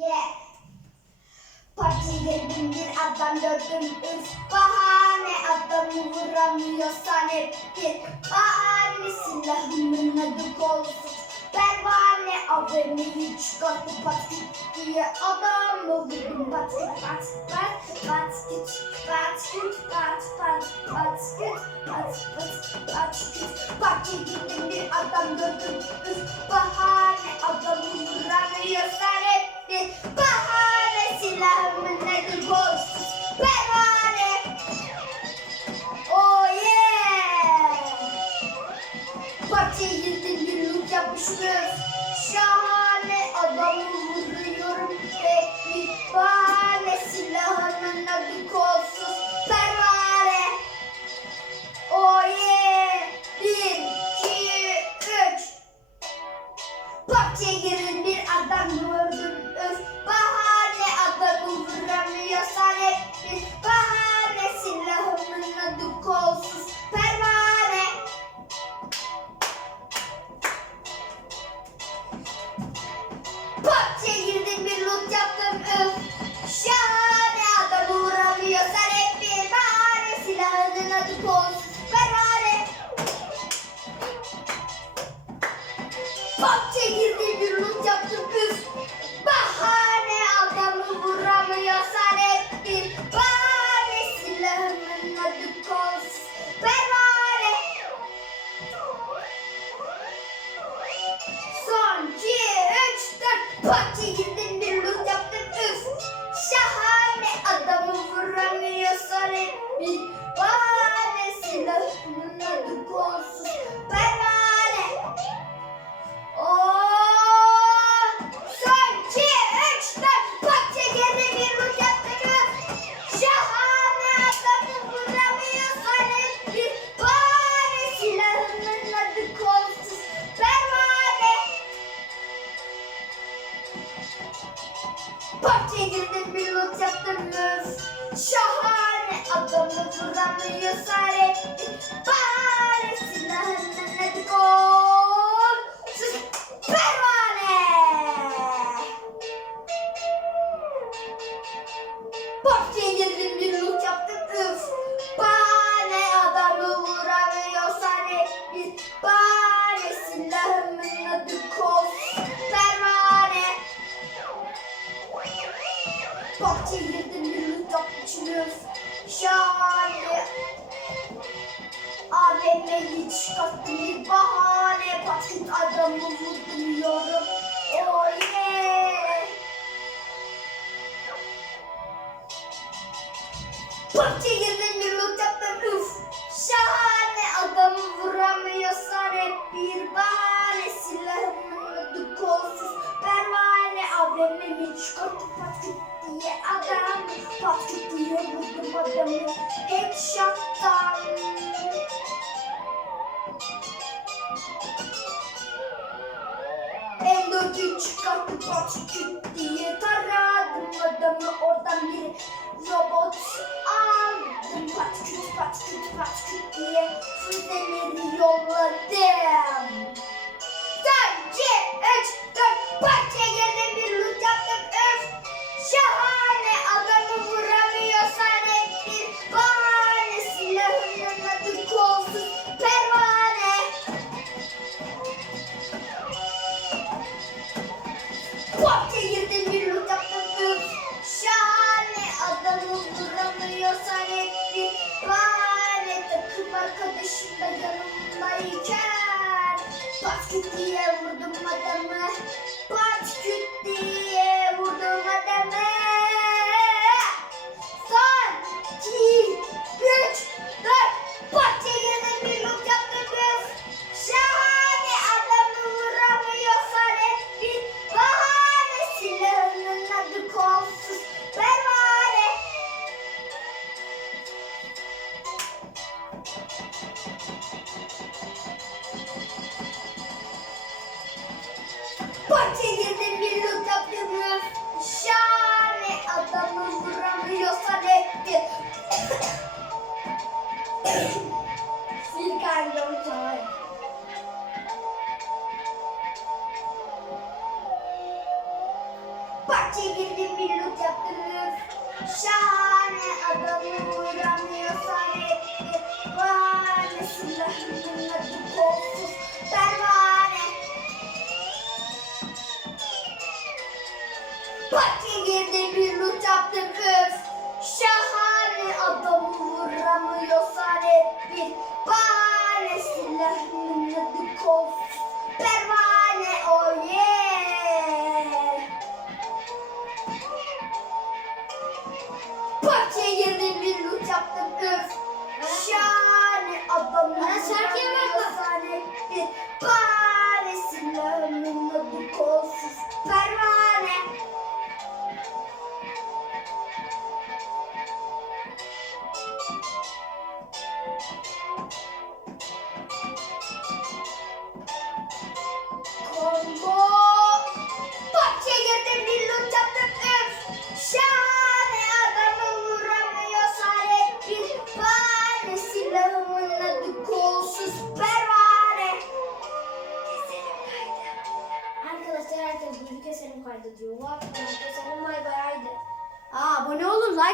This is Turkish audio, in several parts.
Yeah. Partiye girdim bir adam gördüm. Üf bahane adamı vuramıyorsan hep bir bahane silahımın adı kolsuz pervane AVM'yi çıkarttı patik diye adamı vurdum patik pat pat pat git pat git pat pat pat git pat pat pat git. Partiye girdim bir adam gördüm. Üf bahane adamı Partiye girin bir adam gördüm Bahçe girdi bir loot yaptım üf Yaptım öf. Şahane adamı vuramıyorsan hep bir bahane. Silahının adı kolsuz pervane. Bahçeye girdim bir loot yaptım. Bahçeye girdim bir loot yapmışım üf. Şahane. AVM'yi çıkarttım bir bahane. Paket adamı vurdum yorum. Oh yeah. Bahçeye girdim bir yaptım üf. Şahane adamı vuramıyorsan hep bir bahane. Silahımın adı kolsuz pervane. AVM'mi çıkartıp patküt diye adam. Diye vurdum adamı. Headshot'tan. M4'ü çıkartıp patküt diye taradım adamı. Oradan bir robot aldım. Patküt patküt patküt diye füzeleri yolladım. Son, iki, üç, dört, bahçeye girdim bir. Şahane adamı vuramıyorsan hep bir bahane. Silahının adı kolsuz pervane. Bahçeye girdim bir öf. Şahane adamı vuramıyorsan hep bir bahane. Takım arkadaşım da yanımdayken. Patküt diye vurdum adamı. Patküt Silahının adı kolsuz çekildim bir loot yaptım üf. Şahane adamı uğramıyor sahipti. Bahane silahımın adı kolsuz pervane. Parti girdi bir loot yaptım üf. Şahane adamı uğramıyor sahipti. Bahane şarkıya bak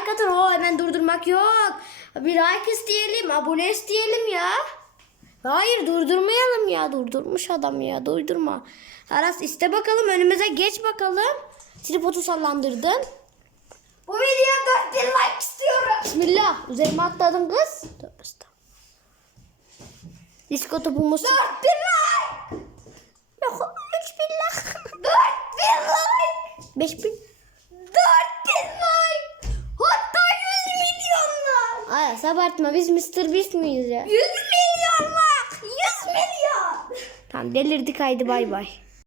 like atın. O hemen durdurmak yok. Bir like isteyelim, abone isteyelim ya. Hayır durdurmayalım ya. Durdurmuş adam ya. Durdurma. Aras iste bakalım. Önümüze geç bakalım. Tripodu sallandırdın. Bu videoda 4000 like istiyorum. Bismillah. Üzerime atladın kız. Tövbe Disko topumuz. 4000 like. Yok 3000 like. 4000 like. 5000 abartma biz Mr. Beast miyiz ya? 100 milyon like. 100 milyon. Tamam delirdik haydi bay bay.